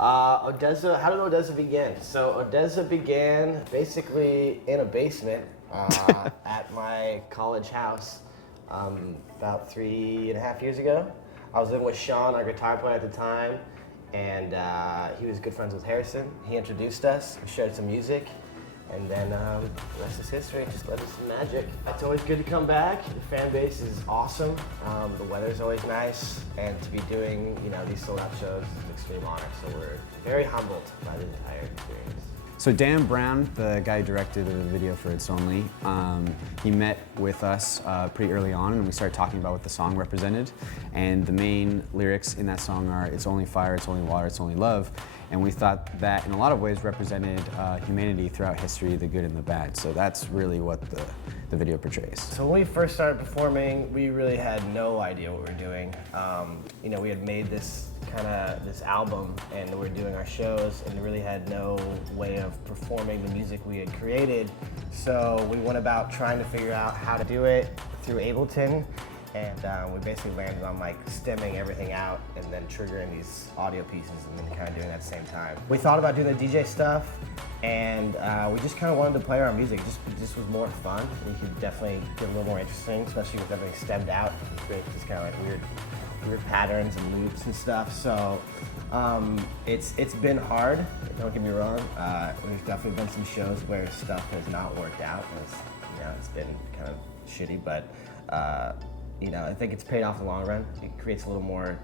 ODESZA, how did ODESZA begin? So ODESZA began basically in a basement at my college house about 3.5 years ago. I was living with Sean, our guitar player at the time, and he was good friends with Harrison. He introduced us, we shared some music, and then the rest is history. It just led to some magic. It's always good to come back. The fan base is awesome. The weather's always nice, and to be doing these sold-out shows is an extreme honor. So we're very humbled by the entire experience. So Dan Brown, the guy who directed the video for It's Only, he met with us pretty early on, and we started talking about what the song represented. And the main lyrics in that song are, "It's only fire, it's only water, it's only love." And we thought that in a lot of ways represented humanity throughout history, the good and the bad. So that's really what the video portrays. So when we first started performing, we really had no idea what we were doing. We had made this album, and we were doing our shows, and really had no way of performing the music we had created. So we went about trying to figure out how to do it through Ableton, and we basically landed on stemming everything out and then triggering these audio pieces and then kind of doing that at the same time. We thought about doing the DJ stuff, and we just kind of wanted to play our music. It just was more fun. We could definitely get a little more interesting, especially with everything stemmed out. It's great, just kind of weird patterns and loops and stuff. So it's been hard, don't get me wrong. There's definitely been some shows where stuff has not worked out. It's been kind of shitty, but I think it's paid off in the long run. It creates a little more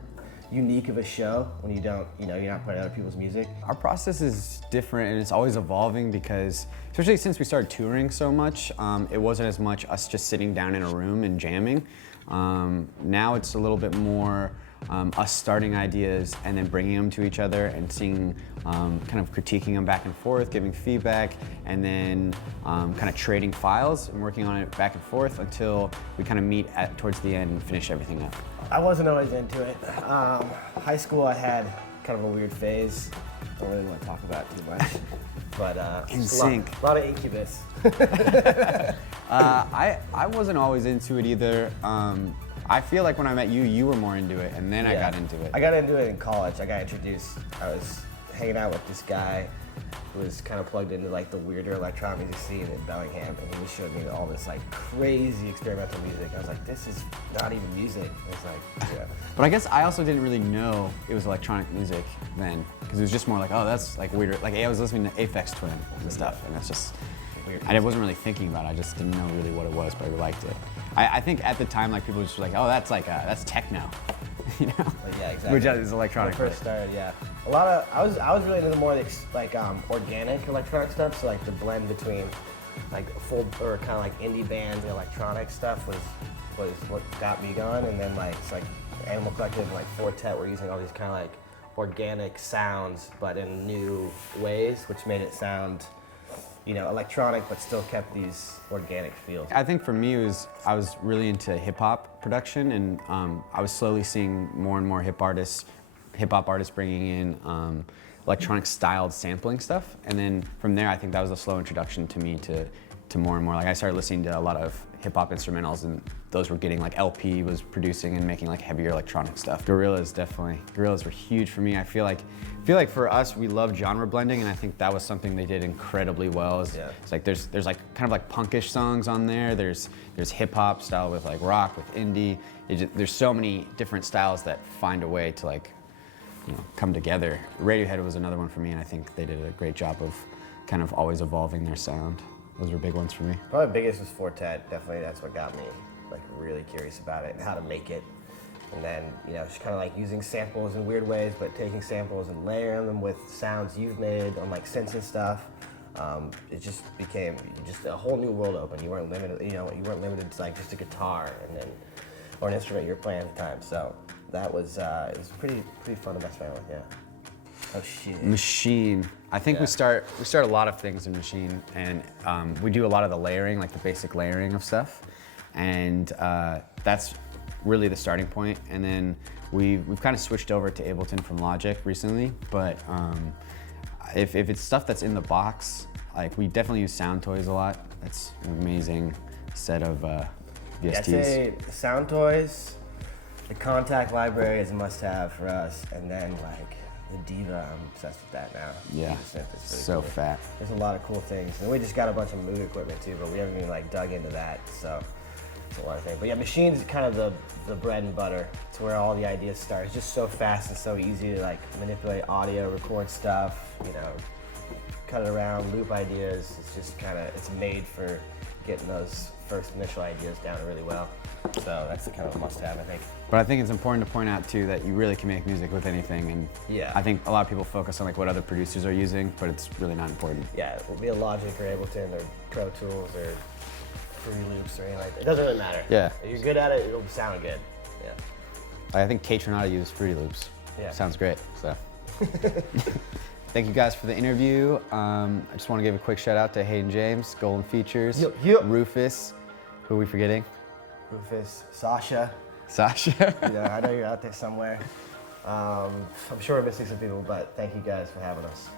unique of a show when you're not playing other people's music. Our process is different, and it's always evolving because, especially since we started touring so much, it wasn't as much us just sitting down in a room and jamming. Now it's a little bit more us starting ideas and then bringing them to each other and seeing, kind of critiquing them back and forth, giving feedback, and then kind of trading files and working on it back and forth until we kind of meet towards the end and finish everything up. I wasn't always into it. High school, I had kind of a weird phase. Don't really want to talk about it too much. But In sync. A lot of Incubus. I wasn't always into it either. I feel like when I met you, you were more into it, and then I got into it. I got into it in college. I got introduced. I was hanging out with this guy who was kind of plugged into the weirder electronic music scene in Bellingham, and he showed me all this crazy experimental music. I was like, this is not even music. It's yeah. But I guess I also didn't really know it was electronic music then, because it was just more oh, that's weirder. I was listening to Aphex Twin and stuff, and it's just weird. I wasn't really thinking about it. I just didn't know really what it was, but I liked it. I think at the time, people were just oh, that's that's techno, Yeah, exactly. Which is electronic. When I first started, yeah. A lot of I was really into more organic electronic stuff. So the blend between full or kind of indie bands and electronic stuff was what got me going. And then it's Animal Collective and Fortet were using all these kind of organic sounds, but in new ways, which made it sound electronic, but still kept these organic feels. I think for me, I was really into hip hop production, and I was slowly seeing more and more hip hop artists bringing in electronic styled sampling stuff. And then from there, I think that was a slow introduction to me to more and more. I started listening to a lot of hip hop instrumentals, and those were getting LP was producing and making heavier electronic stuff. Gorillas were huge for me. I feel like for us, we love genre blending, and I think that was something they did incredibly well. It's there's kind of punkish songs on there. There's hip hop style with rock, with indie. There's so many different styles that find a way to come together. Radiohead was another one for me, and I think they did a great job of kind of always evolving their sound. Those were big ones for me. Probably the biggest was Fortet. Definitely, that's what got me really curious about it and how to make it. And then just kind of using samples in weird ways, but taking samples and layering them with sounds you've made on synths and stuff. It just became a whole new world open. You weren't limited. You weren't limited to just a guitar or an instrument you were playing at the time. So that was it was pretty fun to mess around with. Yeah. Oh shit. Machine. I think we start a lot of things in Machine, and we do a lot of the layering, the basic layering of stuff, and that's really the starting point. And then we've kind of switched over to Ableton from Logic recently, but if it's stuff that's in the box, we definitely use Sound Toys a lot. That's an amazing set of VSTs. Yeah, I'd say Sound Toys, The Contact library is a must-have for us, and then like the Diva, I'm obsessed with that now. Yeah, Diva synth is really so cool. fat. There's a lot of cool things, and we just got a bunch of Moog equipment too, but we haven't even like dug into that, so it's a lot of things. But yeah, Machines is kind of the bread and butter. It's where all the ideas start. It's just so fast and so easy to like manipulate audio, record stuff, you know, cut it around, loop ideas. It's just kind of, it's made for getting those first initial ideas down really well. So that's the kind of a must-have, I think. But I think it's important to point out too that you really can make music with anything, and Yeah. I think a lot of people focus on like what other producers are using, but it's really not important. Yeah, it will be a Logic or Ableton or Pro Tools or Fruity Loops or anything like that. It doesn't really matter. Yeah. If you're good at it, it'll sound good. Yeah. I think Kate uses Fruity Loops. Yeah. Sounds great. So. Thank you guys for the interview. I just want to give a quick shout out to Hayden James, Golden Features, Yo. Rufus, who are we forgetting? Rufus, Sasha. Sasha. Yeah, I know you're out there somewhere. I'm sure we're missing some people, but thank you guys for having us.